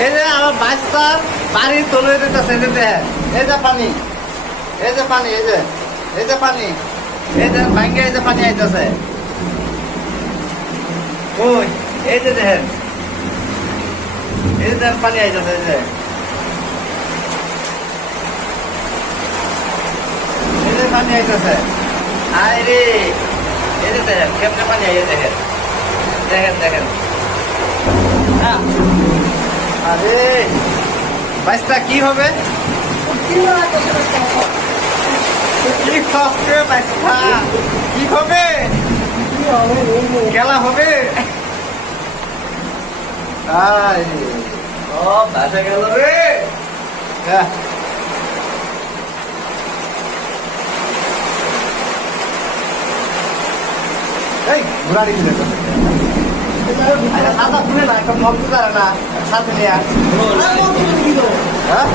এই যে আমার বাচ্চার বাড়ির তলে দিতেছে এই যে পানি এই যে পানি এই যে পানি এই যে ভাঙ্গে এই যে পানি আইতেছে ওই এই যে দেখেন এই যে পানি আইতেছে এই যে পানি আইতেছে আরে এই যে দেখেন কেমনে পানি আইয়ে দেখেন দেখেন দেখেন আরে বাচ্চা কি হবে কি হবে বাচ্চা কি হবে খেলা হবে ভাষা গেল রে এই ঘোরা দিলে সাদা ফুলে না একটা মগ না সাথে নিয়ে হ্যাঁ